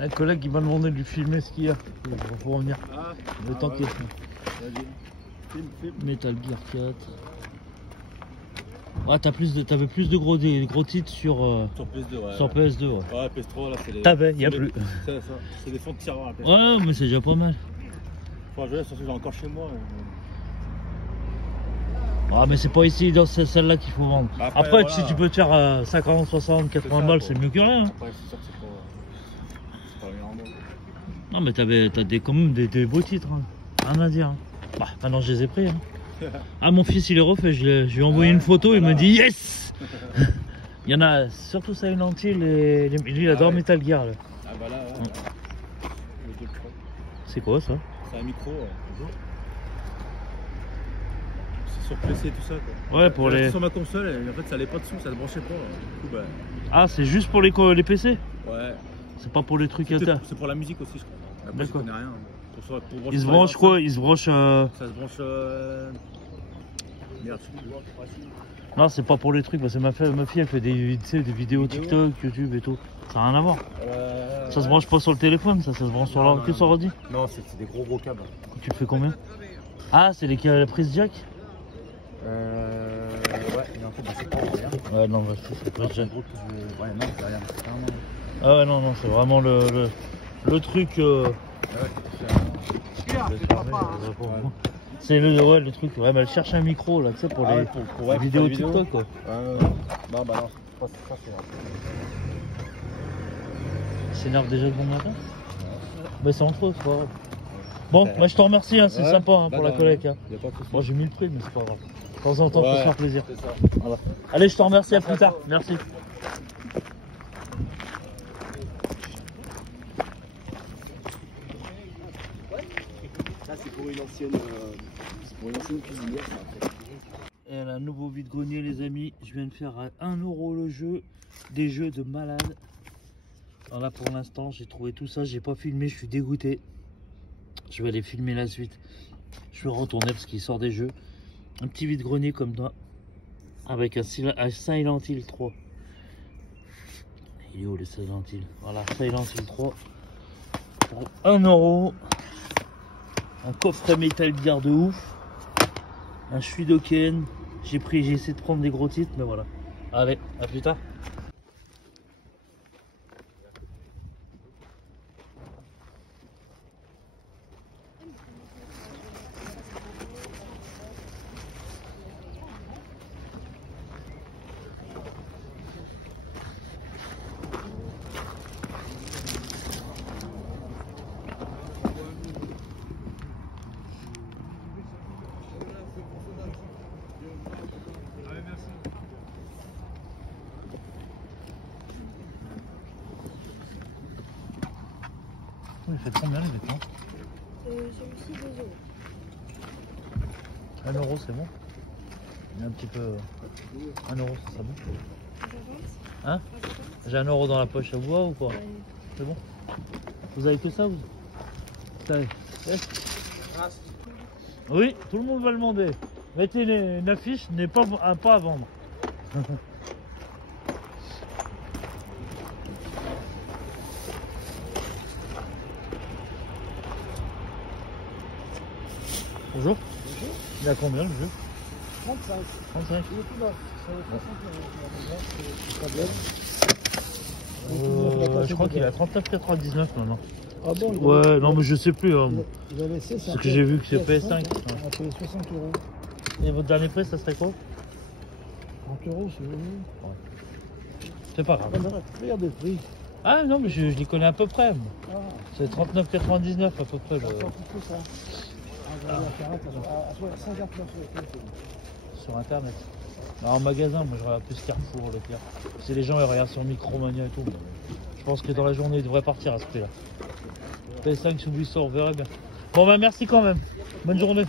Un collègue qui m'a demandé de lui filmer ce qu'il y a pour revenir. Ah, Le temps qu'il Vas-y. Film. Metal Gear 4. Ouais, t'avais plus de gros titres sur Sur PS2, ouais. sur PS2. Ouais. Ouais, PS3, là, c'est les. T'avais, y a c'est plus. C'est ça. C'est des fonds de tiroir à PS3. Ouais, mais c'est déjà pas mal. Faut jouer, surtout que j'ai encore chez moi. Ah, mais c'est pas ici, dans celle-là qu'il faut vendre. Bah après, voilà. si tu peux te faire 50, 60, 80 balles, c'est mieux que rien. Hein. Après, c'est sûr que c'est pas énorme. Non, mais t'as quand même des beaux titres. Hein. Rien à dire. Hein. Bah, maintenant je les ai pris. Hein. Ah, mon fils il est refait, je lui ai envoyé une photo, il me dit yes. Il y en a surtout Silent Hill et lui il adore Metal Gear. Là. Ah bah là, ouais. C'est quoi ça? C'est un micro. C'est sur PC tout ça quoi. Ouais, pour les. Sur ma console, et en fait ça allait pas dessus, ça ne branchait pas. Du coup, bah... Ah, c'est juste pour les PC? Ouais. C'est pas pour les trucs inter. C'est pour la musique aussi, je crois. Après, je connais rien. Pour il se branche quoi? Il se branche. Ça se branche. Merde, non, c'est pas pour les trucs, parce que ma fille elle fait des vidéos TikTok, YouTube et tout. Ça n'a rien à voir. Ça se branche pas sur le téléphone, ça se branche sur l'ordi, que sur l'ordi. Non, c'est des gros câbles. Tu fais combien? Ah, c'est la prise jack? Ouais, il y a un peu de c'est pas ouais, non, c'est prise jack. Ouais, non, c'est rien. Ah ouais, non, c'est vraiment le truc. C'est le truc, ouais, mais elle cherche un micro là, tu sais, pour les vidéos TikTok quoi. Non, bah non, c'est pas ça, c'est grave. Il s'énerve déjà de bon matin? Mais c'est entre eux, c'est pas grave. Bon, bah, je te remercie, hein, c'est sympa hein, pour la collecte. Hein. Moi j'ai mis le prix, mais c'est pas grave. De temps en temps, faut se faire plaisir. Voilà. Allez, je te remercie, à plus tard. Merci. Ça, c'est pour une ancienne cuisinière. Et elle a un nouveau vide-grenier, les amis. Je viens de faire à 1 € le jeu. Des jeux de malade. Alors là, pour l'instant, j'ai trouvé tout ça. J'ai pas filmé, je suis dégoûté. Je vais aller filmer la suite. Je vais retourner parce qu'il sort des jeux. Un petit vide-grenier comme ça. Avec un Silent Hill 3. Il est où le Silent Hill? Voilà, Silent Hill 3. Pour 1 €. Un coffret Metal Gear de ouf. Un Shudoken. J'ai essayé de prendre des gros titres, mais voilà. Allez, à plus tard. Il fait combien les vêtements? Celui-ci 2 €. 1 € c'est bon. Il y a un petit peu. 1 €, ça serait bon. Hein? J'ai 1 € dans la poche, ça vous va ou quoi? C'est bon? Vous avez que ça vous? Allez. Oui, tout le monde va le demander. Mettez une affiche, n'est pas à vendre. Bonjour. Il a combien le jeu? 35. 35. Il est tout neuf. Je crois qu'il est à 39,99 maintenant. Ah bon? Ouais, non mais je sais plus. Hein. Il a laissé ça. Ce que j'ai vu que c'est PS5. On a payé 60 €. Et votre dernier prix, ça serait quoi? 30 € si vous voulez. C'est pas grave. Regardez le prix. Ah non, mais je les connais à peu près. Moi. Ah, C'est 39,99 à peu près. ça sort tout ça. Ah, à 59 €. Sur internet. Alors, en magasin, moi je regarde plus Carrefour, le pire. Si les gens ils regardent sur Micromania et tout, je pense que dans la journée ils devraient partir à ce prix là. PS5 sous 800, on verra bien. Bon bah merci quand même. Bonne journée.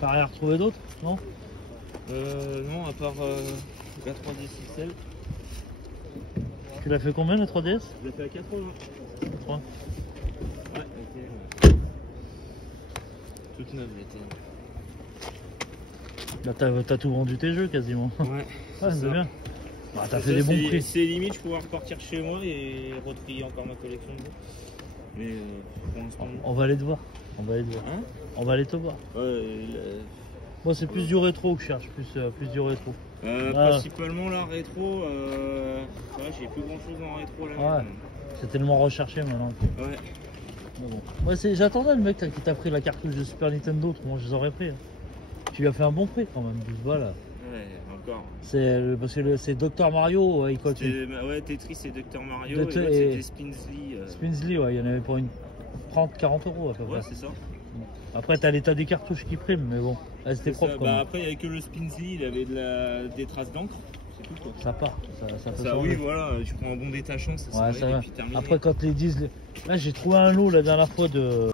T'as rien retrouvé d'autre? Non? Non, à part la 3DS XL. Tu l'as fait combien la 3DS? Je l'ai fait à 80. 80. Ouais, ok. Toute neuve, elle était. Là, t'as tout vendu tes jeux quasiment. Ouais, Ouais, c'est c'est ça. bien. Bah, t'as Ça, fait des bons prix. C'est limite, je pourrais repartir chez moi et retrier encore ma collection de jeux. Mais pour l'instant, non. On va aller te voir. On va aller te voir. Hein? On va aller te voir. Ouais, Moi, c'est plus du rétro que je cherche, plus du rétro. principalement la rétro, ouais, j'ai plus grand chose en rétro là. Ouais. C'est tellement recherché maintenant. Ouais. Mais bon. Moi, j'attendais le mec qui t'a pris la cartouche de Super Nintendo. Moi, je les aurais pris. Hein. Tu lui as fait un bon prix quand même, 12 balles. Ouais, encore. Parce que c'est Dr Mario, il continue. Ouais, Tetris et Dr Mario, De et l'autre c'était Spinsley. Spinsley, ouais, il y en avait pour une 30-40 euros à peu près. Ouais, c'est ça. Après, t'as l'état des cartouches qui priment, mais bon, là, c'était propre. Bah, après, il n'y avait que le Spinsley, il avait des traces d'encre. C'est tout quoi. Ça part, ça peut Ça, changer. oui, voilà, tu prends un bon détachant, ça Ouais, s'enlève ça et va. puis terminé. Après, quand les disent. Là, j'ai trouvé un lot la dernière fois de.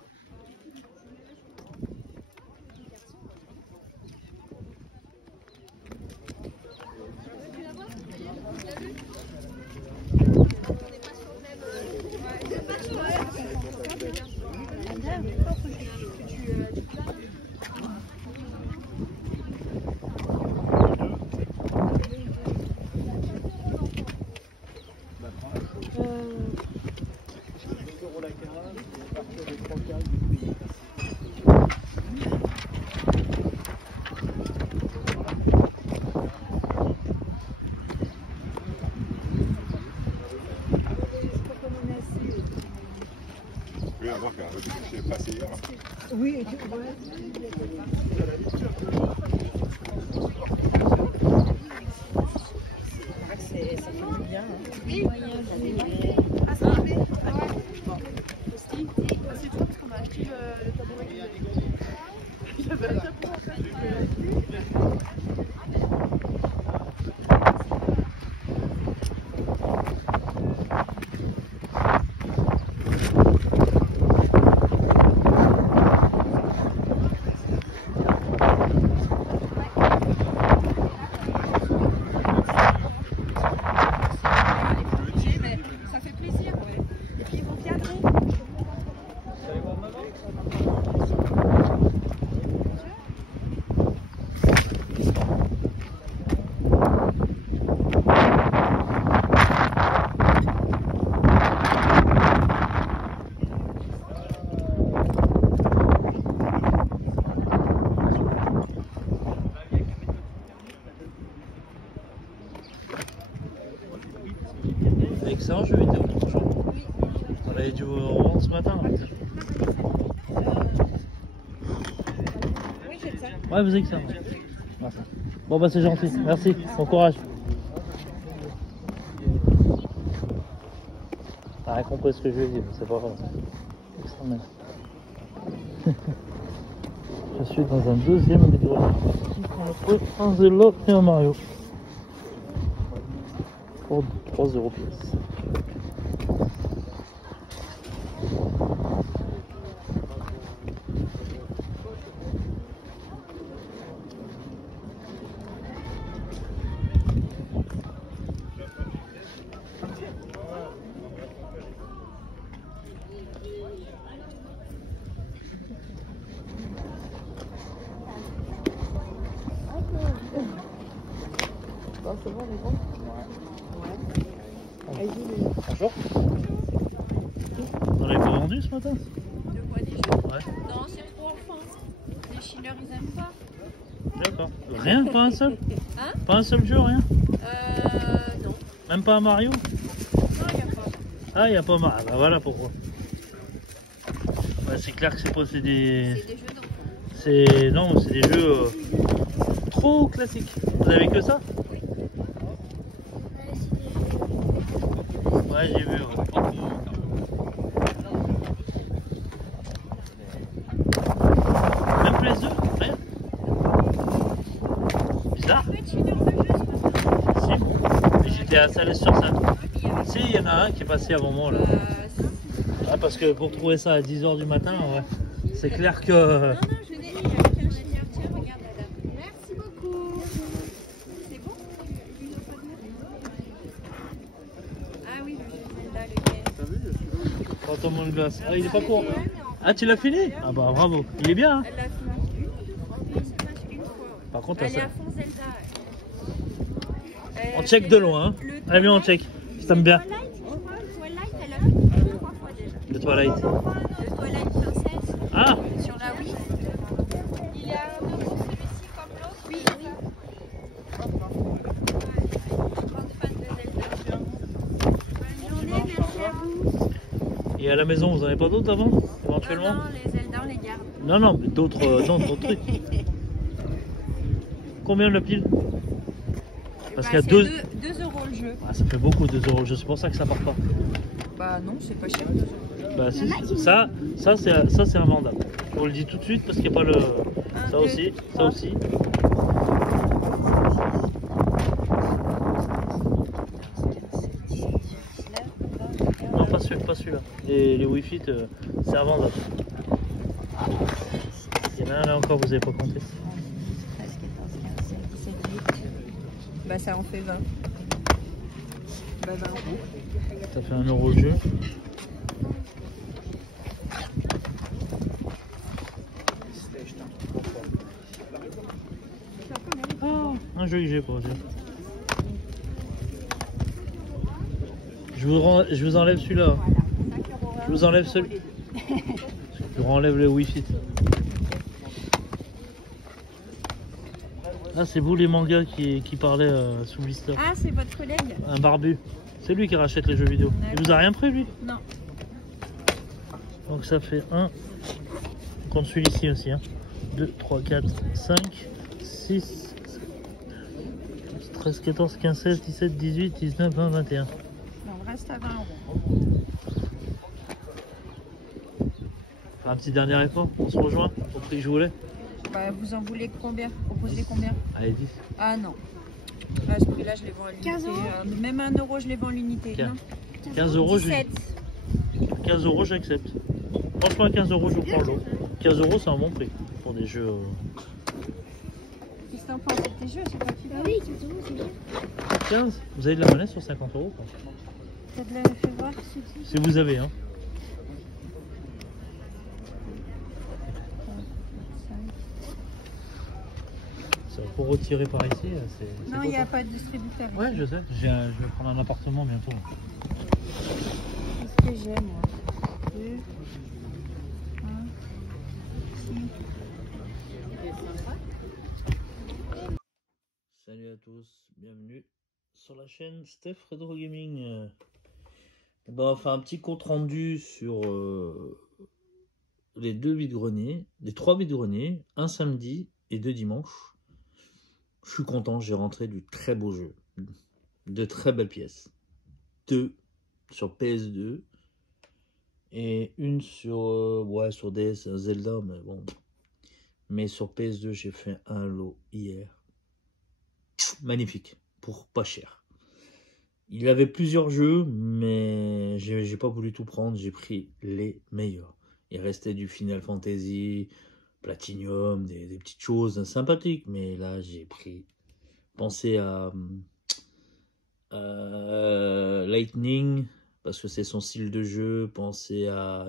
Oui, ça fait bien. C'est trop parce qu'on a acheté le tabouret. J'avais acheté pour en fait. Ça fait plaisir. Et puis vous viendrez. Excellent jeu vidéo, franchement. On avait dû revendre ce matin. Là. Oui, c'est ça. Ouais, vous excellent. Merci. Bon, bah, c'est gentil. Merci. Bon courage. T'as rien compris ce que je lui ai dit, mais c'est pas grave. Extrêmement. Je suis dans un deuxième vidéo. Un Zelda et un Mario. Pour 3 € pièce. C'est bon, on est bon. Bonjour. T'en avais pas vendu ce matin? De quoi des jeux? Ouais. Non, c'est trop enfant. Les chineurs, ils aiment pas. D'accord. Rien, pas un seul? Hein? Pas un seul jeu, rien? Non. Même pas un Mario? Non, il n'y a pas. Ah, il n'y a pas Mario. Bah voilà pourquoi. Ouais, c'est clair que c'est pas C'est des jeux d'enfants. Non, c'est des jeux trop classiques. Vous avez que ça? Ouais, j'ai vu. Ouais. Même les œufs, rien. Bizarre. Si, bon. Mais j'étais installé sur ça. Si, il y en a un qui est passé à un moment là. Ah, parce que pour trouver ça à 10 h du matin, ouais. C'est clair que. Non, je l'ai, il y a quelqu'un qui a tiens, regarde. Quand on monte glace. Ah, il est pas court. Ah, tu l'as fini? Ah bah bravo. Il est bien. Hein. Elle l'a fini une fois. Par contre, Elle est ça... à fond Zelda. on check de loin. Hein. Allez, viens, on check. Ça me bien. Twilight, elle a fait 3 fois déjà. Le Twilight. Le Twilight Princess. Ah, Sur la Wii. Il est à 1 euro celui-ci comme l'autre. Oui, oui. Grande fan de Zelda. Bonne journée, merci à vous. et à la maison, vous en avez pas d'autres avant? Éventuellement? Non, les Zelda, on les garde. Non, non, mais d'autres d'autres trucs. Combien le pile? Parce qu'il y a 2 euros le jeu. Ah, ça fait beaucoup 2 euros. C'est pour ça que ça part pas. Bah non, c'est pas cher. Bah si, ça c'est invendable. Je vous le dis tout de suite parce qu'il n'y a pas le. Ça aussi, ça aussi. Non, pas celui-là. Les Wi-Fi, c'est invendable. Il y en a un là encore, vous n'avez pas compté. 13, 14, 15, 16, 17, 18. Bah ça en fait 20. Bah 20 euros. Ça fait 1 euro le jeu. Oh, un jeu que j'ai pas. Je vous enlève celui-là. Je vous enlève celui. Je vous enlève le Wi-Fi. Ah, c'est vous les mangas qui parlaient sous blister. Ah, c'est votre collègue? Un barbu. C'est lui qui rachète les jeux vidéo. Il vous a rien pris lui? Non. Donc ça fait 1. On compte celui-ci aussi. Hein. 2, 3, 4, 5, 6, 13, 14, 15, 16, 17, 18, 19, 20, 21. Non, on reste à 20 euros. Un petit dernier effort, on se rejoint au prix que je voulais. Bah, vous en voulez combien? Proposez combien? Allez, 10. Ah non. À ce prix-là, je les vends à l'unité. 15 euros. Même 1 euro, je les vends à l'unité. 15 euros, 17. 15 euros, j'accepte. Franchement, 15 euros, je vous prends l'eau. 15 euros, c'est un bon prix pour des jeux. Qu'est-ce que t'en penses de tes jeux? C'est pas qui Ah oui, 15 euros, c'est bien. 15. Vous avez de la monnaie sur 50 euros quoi. T'as de la fait voir? Si vous avez, hein. Ça, pour retirer par ici, c'est. Non, il n'y a pas de distributeur. Ouais, je sais. Je vais prendre un appartement bientôt. Qu'est-ce que j'aime, moi? 2, 1, 6. Salut à tous, bienvenue sur la chaîne Steph Retro Gaming. Ben, on va faire un petit compte rendu sur les 2 vide-greniers, les 3 vide-greniers, un samedi et 2 dimanches. Je suis content, j'ai rentré du très beau jeu, de très belles pièces. 2 sur PS2 et une sur ouais sur DS, un Zelda, mais bon. Mais sur PS2, j'ai fait un lot hier. Magnifique, pour pas cher. Il avait plusieurs jeux, mais j'ai pas voulu tout prendre, j'ai pris les meilleurs. Il restait du Final Fantasy, Platinum, des petites choses sympathiques, mais là j'ai pris. Pensez à Lightning, parce que c'est son style de jeu. Pensez à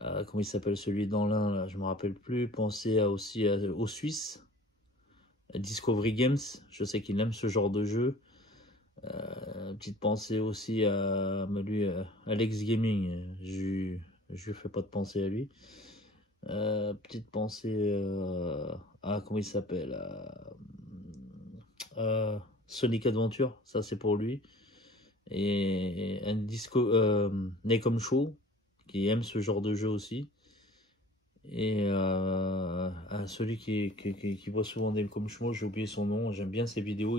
comment il s'appelle celui dans l'un, là, je me rappelle plus. Pensez aussi aux Suisses. Discovery Games, je sais qu'il aime ce genre de jeu. Petite pensée aussi à lui, Alex Gaming, je lui fais pas de pensée à lui. Petite pensée à comment il s'appelle, Sonic Adventure, ça c'est pour lui. Et un Nacom Show qui aime ce genre de jeu aussi. Et celui qui voit souvent des comme moi, j'ai oublié son nom, j'aime bien ses vidéos.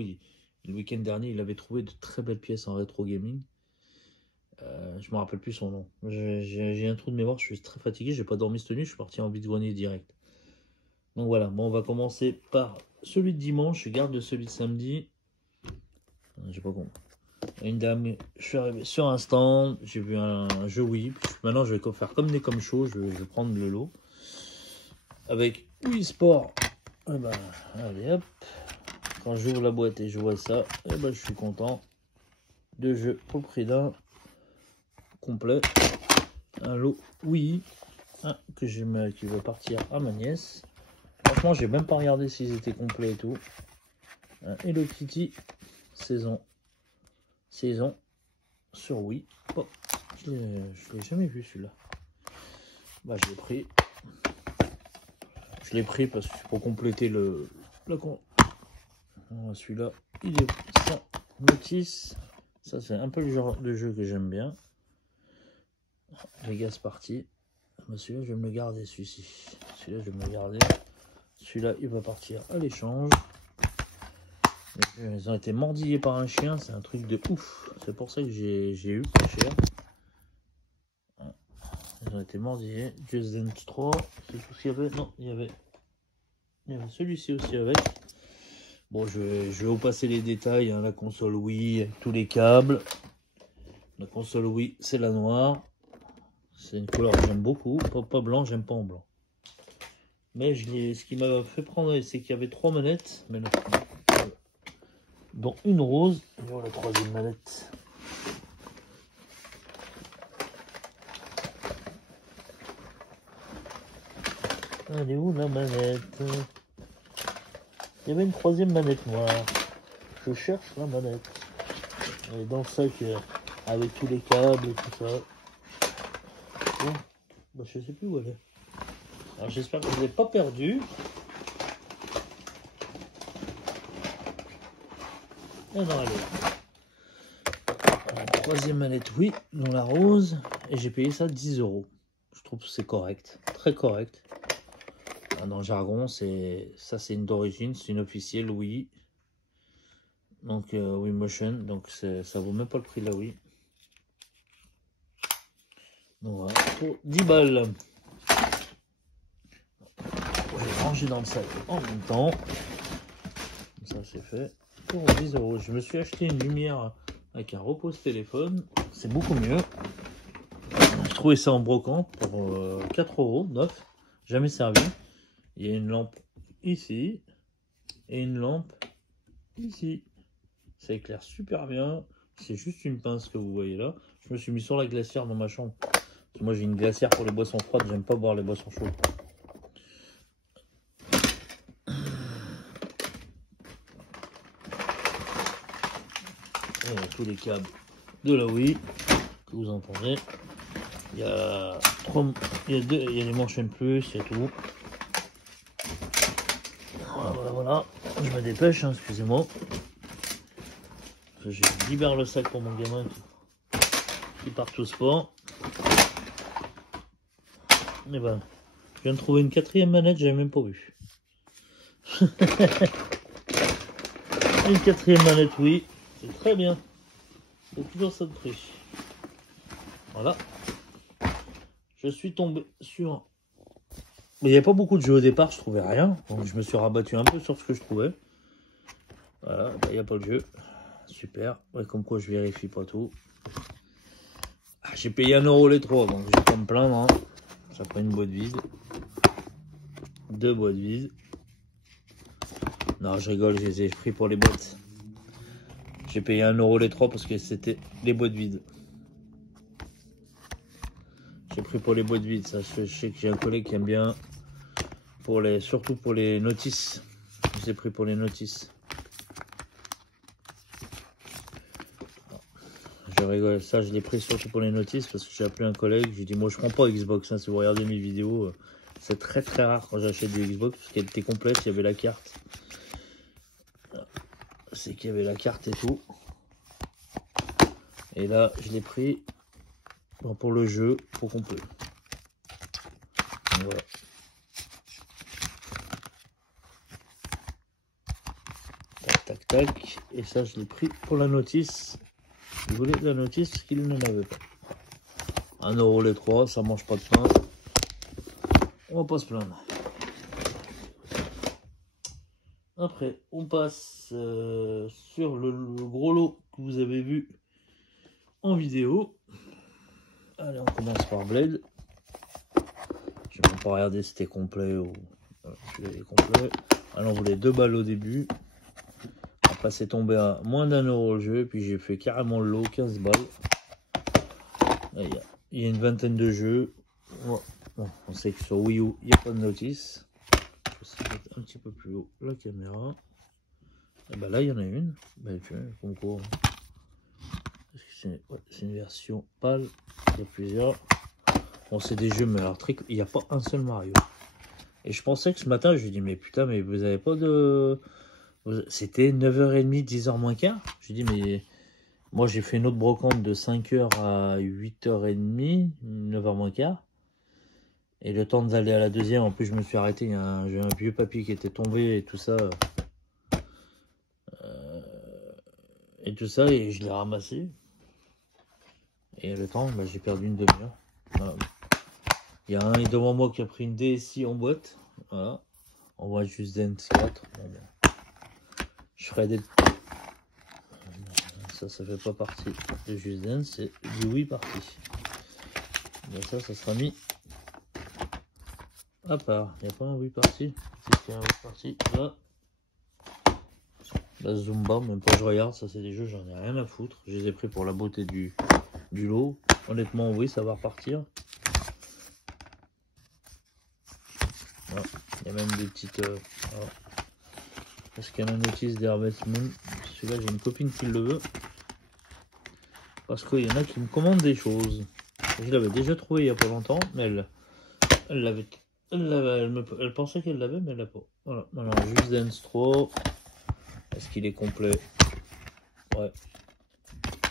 Le week-end dernier, il avait trouvé de très belles pièces en rétro gaming. Je me rappelle plus son nom. J'ai un trou de mémoire, je suis très fatigué, j'ai pas dormi cette nuit, je suis parti en vide-grenier direct. Donc voilà, bon, on va commencer par celui de dimanche, je garde celui de samedi. J'ai pas compris. Une dame, je suis arrivé sur un stand, j'ai vu un jeu Wii. Maintenant, je vais faire comme des comme show, je vais prendre le lot. Avec Wii Sport, et ben, allez hop, quand j'ouvre la boîte et je vois ça, et ben, je suis content. 2 jeux au prix d'un. complet. Un lot oui, que qui va partir à ma nièce. Franchement, j'ai même pas regardé s'ils étaient complets et tout. Un Hello Kitty saison sur Wii. Oh, je l'ai jamais vu celui-là. Bah, je l'ai pris. Je l'ai pris parce que pour compléter le celui-là, il est sans notice. Ça, c'est un peu le genre de jeu que j'aime bien. Les gaz partis. Celui-là, je vais me le garder, celui-ci. Celui-là, je vais me le garder. Celui-là, il va partir à l'échange. Ils ont été mordillés par un chien, c'est un truc de ouf. C'est pour ça que j'ai eu pas cher. Ils ont été mordillés. Just Dance 3, c'est tout ce qu'il y avait. Non, il y avait celui-ci aussi avec. Bon, je vais vous passer les détails. Hein. La console Wii, avec tous les câbles. La console Wii, c'est la noire. C'est une couleur que j'aime beaucoup. Pas blanc, j'aime pas en blanc. Mais ce qui m'a fait prendre, c'est qu'il y avait 3 manettes. Mais non. Dont une rose. Et voilà la troisième manette. Elle est où la manette? Il y avait une troisième manette noire. Je cherche la manette. Elle est dans le sac avec tous les câbles et tout ça. Bon, bah, je sais plus où elle est. Alors j'espère que je ne l'ai pas perdue. Ah non, elle est là. La troisième manette, oui, dans la rose. Et j'ai payé ça 10 €. Je trouve que c'est correct. Très correct. Dans le jargon, ça c'est une d'origine, c'est une officielle Wii. Donc Wii Motion, donc ça vaut même pas le prix de la Wii. Donc voilà, pour 10 balles. Je vais ranger dans le sac en même temps. Ça c'est fait. Pour 10 €. Je me suis acheté une lumière avec un repose téléphone. C'est beaucoup mieux. Je trouvais ça en brocante pour 4 €, 9. Jamais servi. Il y a une lampe ici et une lampe ici. Ça éclaire super bien. C'est juste une pince que vous voyez là. Je me suis mis sur la glacière dans ma chambre. Parce que moi j'ai une glacière pour les boissons froides. J'aime pas boire les boissons chaudes. Et tous les câbles de la Wii que vous entendez. Il y a les manches N+, il y a tout. Voilà, je me dépêche, hein, excusez-moi. Je libère le sac pour mon gamin qui part au sport. Et ben, je viens de trouver une 4e manette, j'avais même pas vu. Une 4e manette, oui, c'est très bien. C'est toujours ça de prix. Voilà. Je suis tombé sur... Mais il n'y a pas beaucoup de jeux au départ, je trouvais rien. Donc je me suis rabattu un peu sur ce que je trouvais. Voilà, il n'y a pas de jeu. Super. Ouais, comme quoi je vérifie pas tout. Ah, j'ai payé 1 € les 3, donc je vais pas me plaindre. Hein. Ça fait une boîte vide. 2 boîtes vides. Non, je rigole, je les ai pris pour les boîtes. J'ai payé 1 € les 3 parce que c'était les boîtes vides. J'ai pris pour les boîtes vides, ça. Je sais que j'ai un collègue qui aime bien. Surtout pour les notices. J'ai pris pour les notices. Je rigole, ça je l'ai pris surtout pour les notices parce que j'ai appelé un collègue. J'ai dit moi je prends pas Xbox, hein, si vous regardez mes vidéos. C'est très très rare quand j'achète des Xbox parce qu'elle était complète, il y avait la carte. C'est qu'il y avait la carte et tout. Et là je l'ai pris pour le jeu, pour complet. Voilà. Tac tac tac. Et ça je l'ai pris pour la notice. Je voulais la notice parce qu'il n'en avait pas. 1 € les 3, ça mange pas de pain. On va pas se plaindre. Après, on passe sur le gros lot que vous avez vu en vidéo. Allez, on commence par Blade. Je vais même pas regarder si c'était complet ou... Voilà, celui-là est complet. Alors, on voulait 2 balles au début. Après, c'est tombé à moins d'1 € le jeu. Puis j'ai fait carrément le lot, 15 balles. Là, il y a une vingtaine de jeux. Ouais. Bon, on sait que sur Wii U, il n'y a pas de notice. Je vais mettre un petit peu plus haut la caméra. Et bah là, il y en a une. Bah, concours. C'est une version pâle. Il y a plusieurs. Bon, c'est des jeux, mais alors, il n'y a pas un seul Mario. Et je pensais que ce matin, je lui dis, mais putain, mais vous avez pas de... C'était 9h30, 10h moins quart. Je lui dis, mais... Moi, j'ai fait une autre brocante de 5h à 8h30, 9h moins quart. Et le temps d'aller à la deuxième, en plus, je me suis arrêté. J'ai un vieux papy qui était tombé et tout ça. Et je l'ai ramassé. Et le temps, bah, j'ai perdu une demi-heure. Voilà. Il y a un devant moi qui a pris une DSi en boîte. Voilà. On voit Just Dance 4. Bon, ben. Je ferai des... Ça fait pas partie de Just Dance, c'est du Wii parti. Ben ça sera mis à part. Il n'y a pas un Wii parti. Qu'est-ce qu'il y a un Wii parti là? La Zumba, même pas je regarde, ça c'est des jeux, j'en ai rien à foutre. Je les ai pris pour la beauté du lot. Honnêtement, oui, ça va repartir. Voilà. Il y a même des petites... voilà. Parce qu'il y a un notice d'Harvest Moon. Celui-là, j'ai une copine qui le veut. Parce qu'il y en a qui me commandent des choses. Je l'avais déjà trouvé il n'y a pas longtemps, mais elle pensait qu'elle l'avait, mais elle l'a pas. Voilà. Alors, Just Dance 3. Est-ce qu'il est complet? Ouais.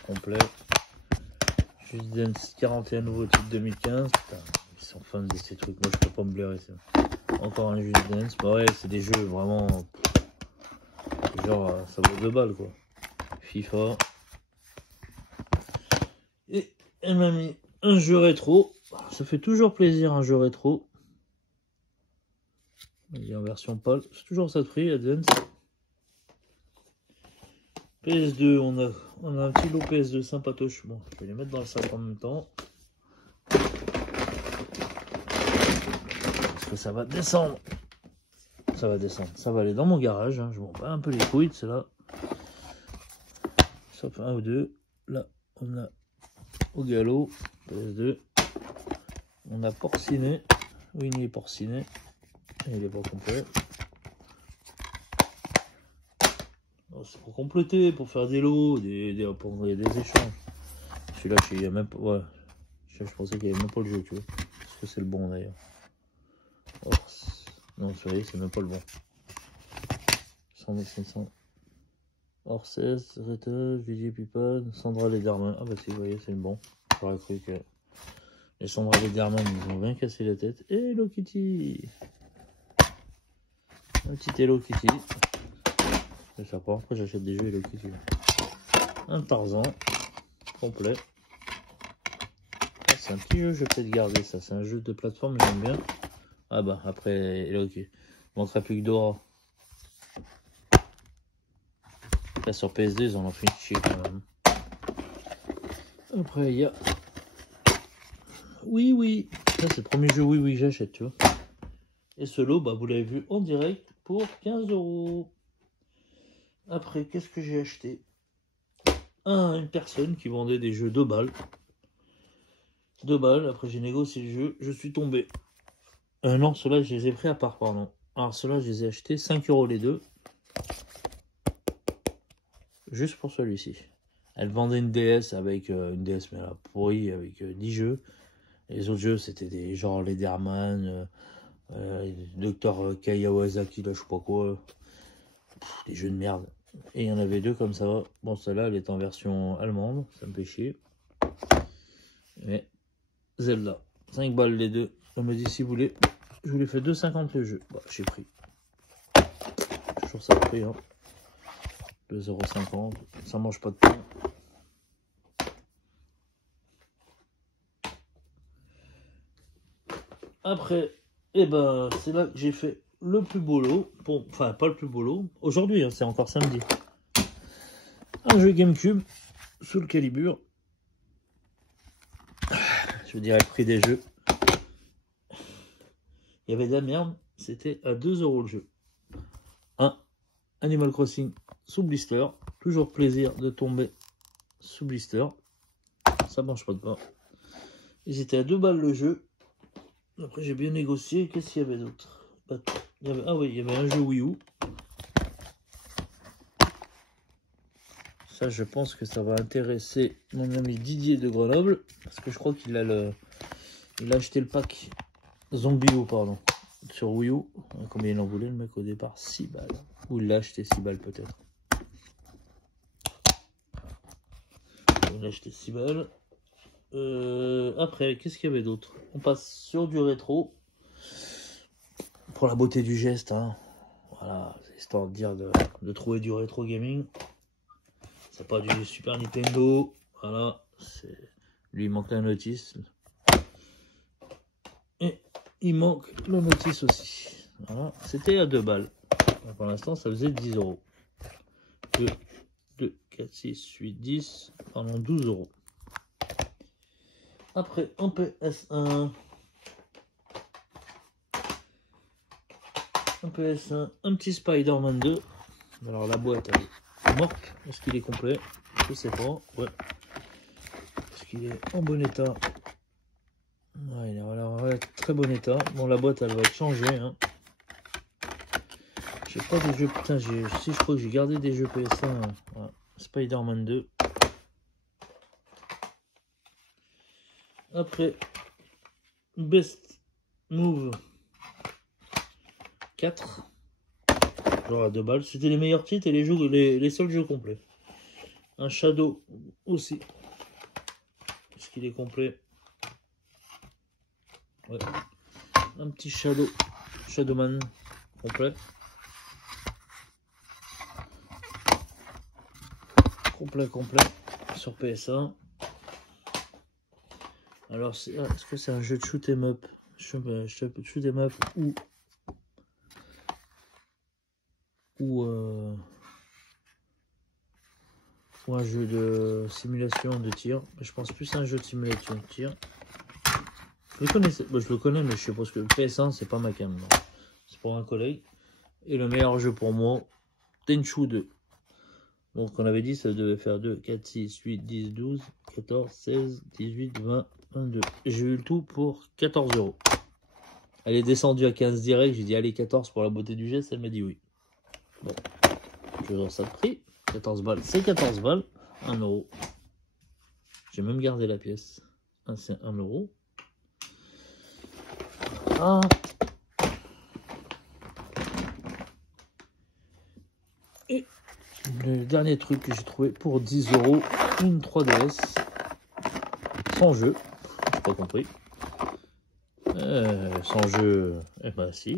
Complet. Just Dance 41 nouveaux titres 2015. Putain, ils sont fans de ces trucs. Moi, je peux pas me blairer ça. Encore un Just Dance. Bah ouais, c'est des jeux vraiment... Genre, ça vaut 2 balles, quoi. FIFA. Et elle m'a mis un jeu rétro. Ça fait toujours plaisir, un jeu rétro. Il est en version pâle. C'est toujours ça de prix, Advance. PS2, on a un petit lot PS2 sympatoche. Bon, je vais les mettre dans le sac en même temps. Parce que ça va descendre. Ça va descendre. Ça va aller dans mon garage. Hein. Je m'en bats un peu les couilles de cela. Sauf un ou deux. Là, on a au galop. PS2. On a porciné. Winnie porciné. Il n'est pas complet. C'est pour compléter, pour faire des lots, pour des échanges. Celui-là, il y a même pas. Ouais. Je pensais qu'il n'y avait même pas le jeu, tu vois. Parce que c'est le bon d'ailleurs. Non, vous voyez, c'est même pas le bon. 100. Orsez, Reta, Vigier Pipan, Sandra Lederman. Ah bah si, vous voyez, c'est le bon. J'aurais cru que les Sandra Lederman, ils ont bien cassé la tête. Et Hello Kitty. Un petit Hello Kitty. C'est sympa, après j'achète des jeux Hello Kitty. Un Tarzan. Complet. C'est un petit jeu, je vais peut-être garder ça. C'est un jeu de plateforme, j'aime bien. Ah bah après, Hello Kitty. Je montrerai plus que Dora. Là sur PS2, ils en ont fait une chier quand même. Après, il y a... Oui. Ça, c'est le premier jeu oui, j'achète, tu vois. Et ce lot, bah, vous l'avez vu en direct pour 15 €. Après, qu'est-ce que j'ai acheté? Une personne qui vendait des jeux 2 balles. 2 balles, après j'ai négocié le jeu, je suis tombé. Non, ceux-là, je les ai pris à part, pardon. Alors, ceux-là, je les ai achetés 5 € les deux. Juste pour celui-ci. Elle vendait une DS avec une DS, mais elle a pourri, avec 10 jeux. Et les autres jeux, c'était des genre Lederman, Dr Kayawazaki, là, je sais pas quoi. Des jeux de merde. Et il y en avait 2 comme ça. Bon, celle-là, elle est en version allemande, ça me fait chier. Mais Zelda, 5 balles les deux. On me dit si vous voulez, je vous les fais 2,50 le jeu. Bah, j'ai pris. Toujours ça prix, hein. 2,50 €, ça mange pas de pain. Après, eh ben, c'est là que j'ai fait le plus beau lot. Bon, enfin, pas le plus beau lot. Aujourd'hui, hein, c'est encore samedi. Un jeu GameCube sous le calibre. Je dirais le prix des jeux. Il y avait de la merde. C'était à 2 € le jeu. Un Animal Crossing sous blister. Toujours plaisir de tomber sous blister. Ça mange pas de pain. Ils étaient à 2 balles le jeu. Après j'ai bien négocié. Qu'est-ce qu'il y avait d'autre? Ah oui, il y avait un jeu Wii U. Ça, je pense que ça va intéresser mon ami Didier de Grenoble. Parce que je crois qu'il a il a acheté le pack Zombie U, pardon. Sur Wii U. Combien il en voulait le mec au départ? 6 balles. Ou il l'a acheté 6 balles peut-être. Il l'a acheté 6 balles. Après, qu'est-ce qu'il y avait d'autre? On passe sur du rétro. Pour la beauté du geste, hein. Voilà, histoire de dire de trouver du rétro gaming. C'est pas du Super Nintendo. Voilà, lui il manque la notice. Et il manque le notice aussi. Voilà, c'était à 2 balles. Pour l'instant, ça faisait 10 euros. 2, 4, 6, 8, 10. Pendant 12 euros. Après, en PS1. Un PS1, un petit Spider-Man 2. Alors la boîte elle est morte. Est-ce qu'il est complet? Je sais pas. Ouais. Est-ce qu'il est en bon état? Ouais, il est en très bon état. Bon, la boîte elle va être changée. Hein. J'ai pas des jeux. Putain, si je crois que j'ai gardé des jeux PS1. Ouais. Spider-Man 2. Après, Best Move 4. Genre à 2 balles. C'était les meilleurs titres et les seuls jeux complets. Un Shadow aussi. Est-ce qu'il est complet? Ouais. Un petit Shadowman complet. Complet sur PS1. Alors, est-ce que c'est un jeu de shoot 'em up? Shoot 'em up ou un jeu de simulation de tir? Je pense plus à un jeu de simulation de tir. Je le connaissais, je le connais, mais je sais pas ce que le PS1 c'est pas ma cam. C'est pour un collègue. Et le meilleur jeu pour moi, Tenchu 2. Donc on avait dit ça devait faire 2, 4, 6, 8, 10, 12, 14, 16, 18, 20, 22. J'ai eu le tout pour 14 euros. Elle est descendue à 15 direct, j'ai dit allez 14 pour la beauté du geste, elle m'a dit oui. Bon, je donne ça de prix. 14 balles, c'est 14 balles. 1 euro. J'ai même gardé la pièce. C'est 1 euro. Ah. Et le dernier truc que j'ai trouvé pour 10 euros, une 3DS sans jeu. J'ai pas compris. Sans jeu, eh ben si.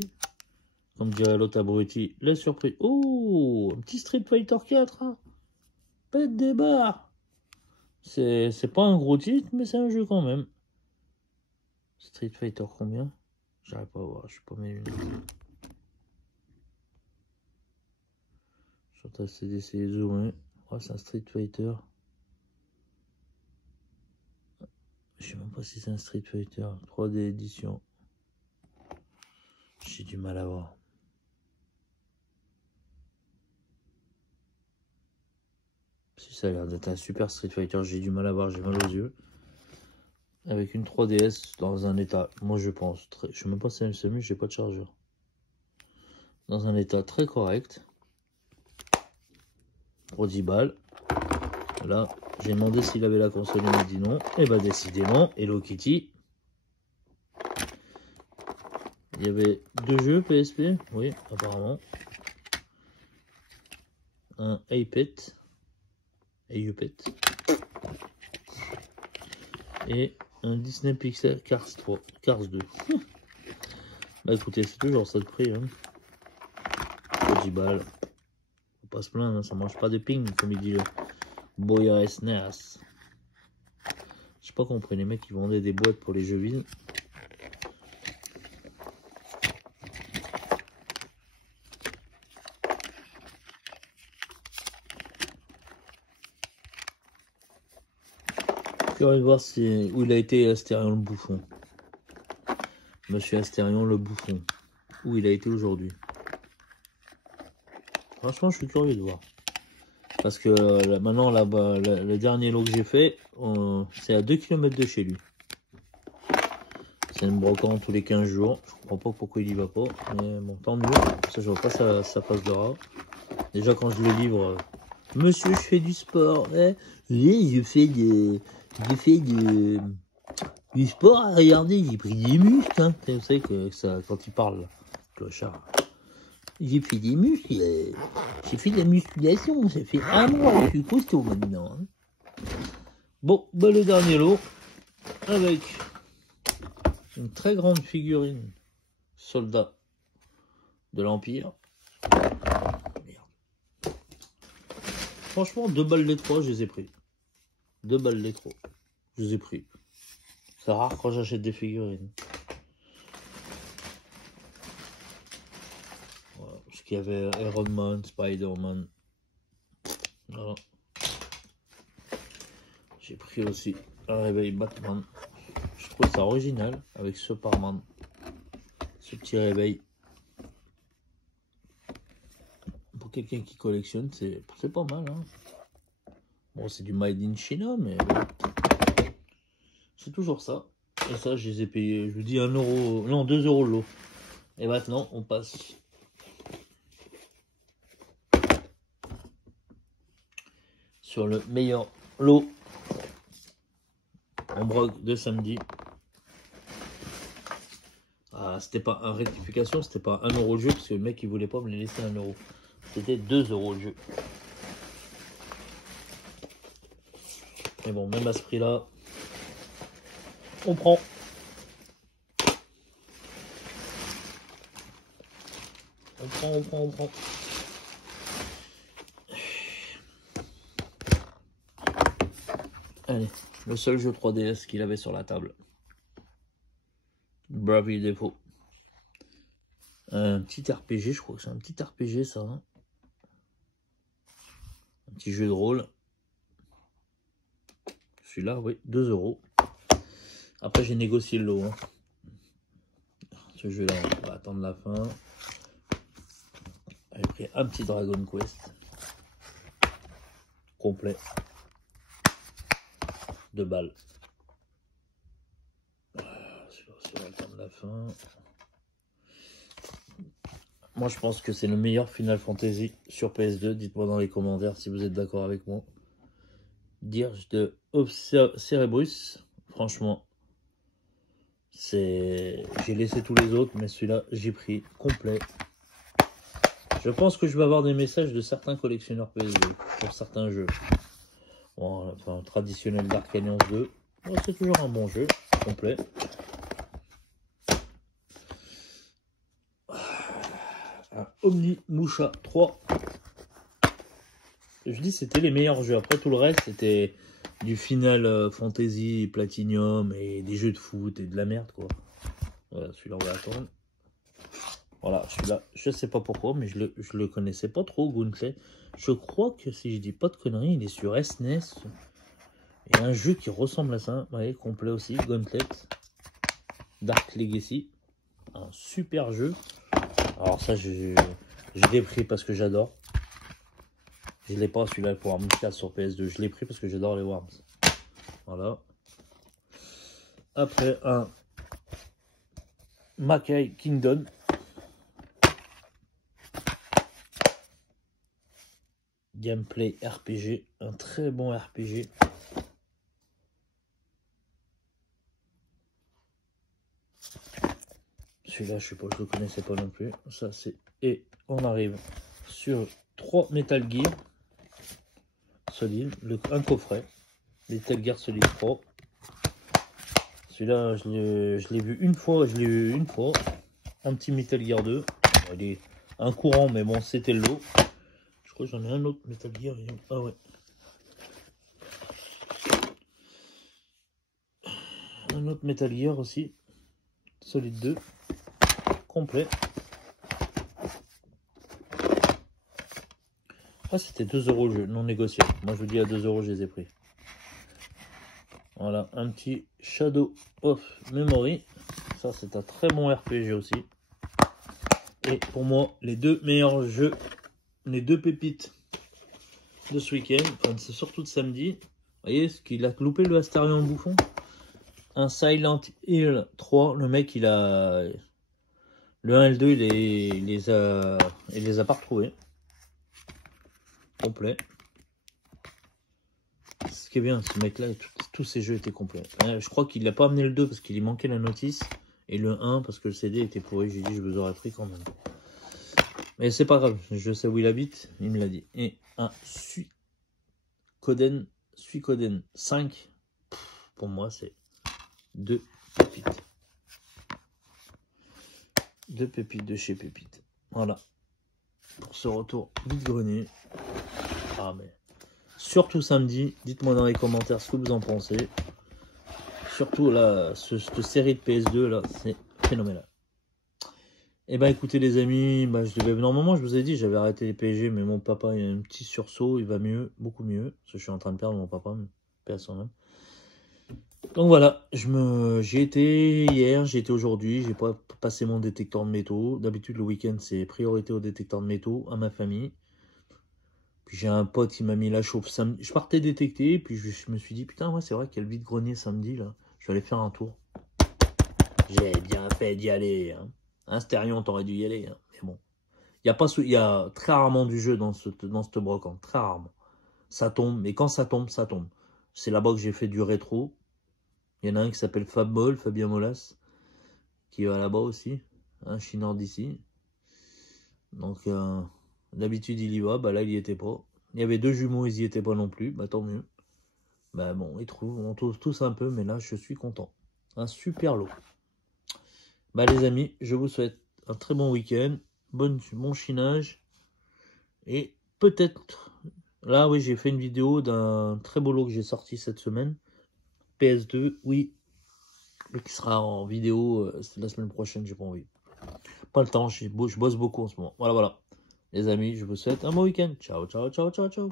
Comme dirait l'autre abruti, la surprise. Oh, un petit Street Fighter 4. Hein. Pète des barres. C'est pas un gros titre, mais c'est un jeu quand même. Street Fighter combien? J'arrive pas à voir, je suis pas mes lunettes. Je suis essayer d'essayer de zoomer. Oh, c'est un Street Fighter. Je sais même pas si c'est un Street Fighter. 3D édition. J'ai du mal à voir. Si ça a l'air d'être un super Street Fighter, j'ai du mal à voir, j'ai mal aux yeux. Avec une 3DS dans un état, moi je pense, je sais même pas si c'est un SMU, j'ai pas de chargeur. Dans un état très correct. Pour 10 balles. Là, j'ai demandé s'il avait la console, il m'a dit non. Et bah décidément, Hello Kitty. Il y avait 2 jeux PSP, oui, apparemment. Un iPad. Et un Disney Pixar Cars 3, Cars 2. Bah écoutez, c'est toujours ça de prix. Hein. 10 balles. Faut pas se plaindre, hein, ça mange pas de ping, comme il dit le Boya SNES. J'ai pas compris, les mecs qui vendaient des boîtes pour les jeux vides. Je vais voir où il a été Astérion le bouffon. Monsieur Astérion le bouffon. Où il a été aujourd'hui. Franchement, je suis curieux de voir. Parce que maintenant, là-bas, le dernier lot que j'ai fait, c'est à 2 km de chez lui. C'est une brocante tous les 15 jours. Je comprends pas pourquoi il y va pas. Mais bon, tant mieux. Ça, je vois pas ça passe de rat. Déjà, quand je le livre, monsieur, je fais du sport. Hein. Oui, je fais du sport. Regardez, j'ai pris des muscles. Hein. Vous savez que ça, quand il parle, clochard. J'ai fait des muscles. J'ai fait de la musculation. Ça fait un mois que je suis costaud maintenant. Hein. Bon, bah, le dernier lot. Avec une très grande figurine soldat de l'Empire. Merde. Franchement, 2 balles les 3, je les ai pris. 2 balles les 3, je les ai pris. C'est rare quand j'achète des figurines. Voilà, parce qu'il y avait Iron Man, Spider-Man. Voilà. J'ai pris aussi un réveil Batman. Je trouve ça original avec Superman. Ce petit réveil. Pour quelqu'un qui collectionne, c'est pas mal. Hein. Bon, c'est du Made in China, mais bon. C'est toujours ça. Et ça, je les ai payés, je vous dis 1 euro, non 2 euros le lot. Et maintenant, on passe sur le meilleur lot en broc de samedi. Ah, c'était pas un rectification, c'était pas 1 euro le jeu, parce que le mec il voulait pas me les laisser 1 euro. C'était 2 euros le jeu. Mais bon, même à ce prix là, on prend. On prend. Allez, le seul jeu 3DS qu'il avait sur la table. Bravely Default. Un petit RPG, je crois que c'est un petit RPG ça. Hein. Un petit jeu de rôle. Celui-là, oui, 2 euros. Après, j'ai négocié le lot. Hein. Ce jeu-là, on va attendre la fin. J'ai pris un petit Dragon Quest. Complet. 2 balles. Celui-là, on va attendre la fin. Moi, je pense que c'est le meilleur Final Fantasy sur PS2. Dites-moi dans les commentaires si vous êtes d'accord avec moi. Dirge de Cerberus. Franchement, j'ai laissé tous les autres, mais celui-là, j'ai pris complet. Je pense que je vais avoir des messages de certains collectionneurs PS2 pour certains jeux. Bon, enfin, traditionnel Dark Alliance 2. Bon, c'est toujours un bon jeu, complet. Un Omni Musha 3. Je dis c'était les meilleurs jeux. Après tout le reste c'était du Final Fantasy, Platinum et des jeux de foot et de la merde quoi. Voilà, celui-là on va attendre. Voilà, celui-là, je sais pas pourquoi, mais je le connaissais pas trop, Gauntlet. Je crois que si je dis pas de conneries, il est sur SNES. Et un jeu qui ressemble à ça, ouais, complet aussi, Gauntlet. Dark Legacy. Un super jeu. Alors ça, je l'ai pris parce que j'adore. Je l'ai pas celui-là pour Worms 4 sur PS2. Je l'ai pris parce que j'adore les Worms. Voilà. Après un Makai Kingdom. Gameplay RPG. Un très bon RPG. Celui-là, je sais pas, je le connaissais pas non plus. Ça, c'est... Et on arrive sur 3 Metal Gear Solid, un coffret. Metal Gear Solid 3. Celui-là, je l'ai vu une fois, Un petit Metal Gear 2. Il est un courant, mais bon, c'était le lot. Je crois que j'en ai un autre Metal Gear. Ah ouais. Un autre Metal Gear aussi. Solid 2. Complet. Ah, c'était 2 euros le jeu, non négociable. Moi, je vous dis à 2 euros, je les ai pris. Voilà, un petit Shadow of Memory. Ça, c'est un très bon RPG aussi. Et pour moi, les 2 meilleurs jeux, les 2 pépites de ce week-end, enfin, c'est surtout de samedi. Vous voyez, ce qu'il a loupé le Astarion Bouffon. un Silent Hill 3. Le mec, il a... Le 1 et le 2, il les a pas retrouvés. Complet. Ce qui est bien, ce mec-là, tous ses jeux étaient complets. Je crois qu'il n'a pas amené le 2 parce qu'il lui manquait la notice. Et le 1 parce que le CD était pourri. J'ai dit, je vous aurais pris quand même. Mais c'est pas grave, je sais où il habite. Il me l'a dit. Et un Suikoden 5. Pour moi, c'est 2 pépites. 2 pépites de chez Pépite. Voilà. Pour ce retour vide-grenier. Ah, mais... Surtout samedi, dites-moi dans les commentaires ce que vous en pensez. Surtout là, cette série de PS2 là, c'est phénoménal. Et ben écoutez les amis, je devais... Normalement je vous ai dit, j'avais arrêté les PSG, mais mon papa il a un petit sursaut, il va mieux, beaucoup mieux. Parce que je suis en train de perdre mon papa, personne. Donc voilà, j'ai été hier, j'ai été aujourd'hui, j'ai pas passé mon détecteur de métaux. D'habitude le week-end c'est priorité au détecteur de métaux, à ma famille. Puis j'ai un pote qui m'a mis la chauffe samedi. Je partais détecter, puis je me suis dit, putain, ouais, c'est vrai qu'il y a le vide-grenier samedi, là. Je vais aller faire un tour. J'ai bien fait d'y aller. Hein, Stérion, t'aurais dû y aller. Hein. Mais bon. Il y a très rarement du jeu dans cette brocante. Très rarement. Ça tombe, mais quand ça tombe, ça tombe. C'est là-bas que j'ai fait du rétro. Il y en a un qui s'appelle Fabien Molas, qui va là-bas aussi. Un chineur d'ici. Donc... d'habitude, il y va. Là, il y était pas. Il y avait 2 jumeaux, ils y étaient pas non plus. Tant mieux. Bon, on trouve tous un peu, mais là, je suis content. Un super lot. Les amis, je vous souhaite un très bon week-end. Bon chinage. Et peut-être... Là, oui, j'ai fait une vidéo d'un très beau lot que j'ai sorti cette semaine. PS2, oui. Mais qui sera en vidéo la semaine prochaine, j'ai pas envie. Pas le temps, je bosse beaucoup en ce moment. Voilà. Les amis, je vous souhaite un bon week-end. Ciao, ciao, ciao, ciao, ciao.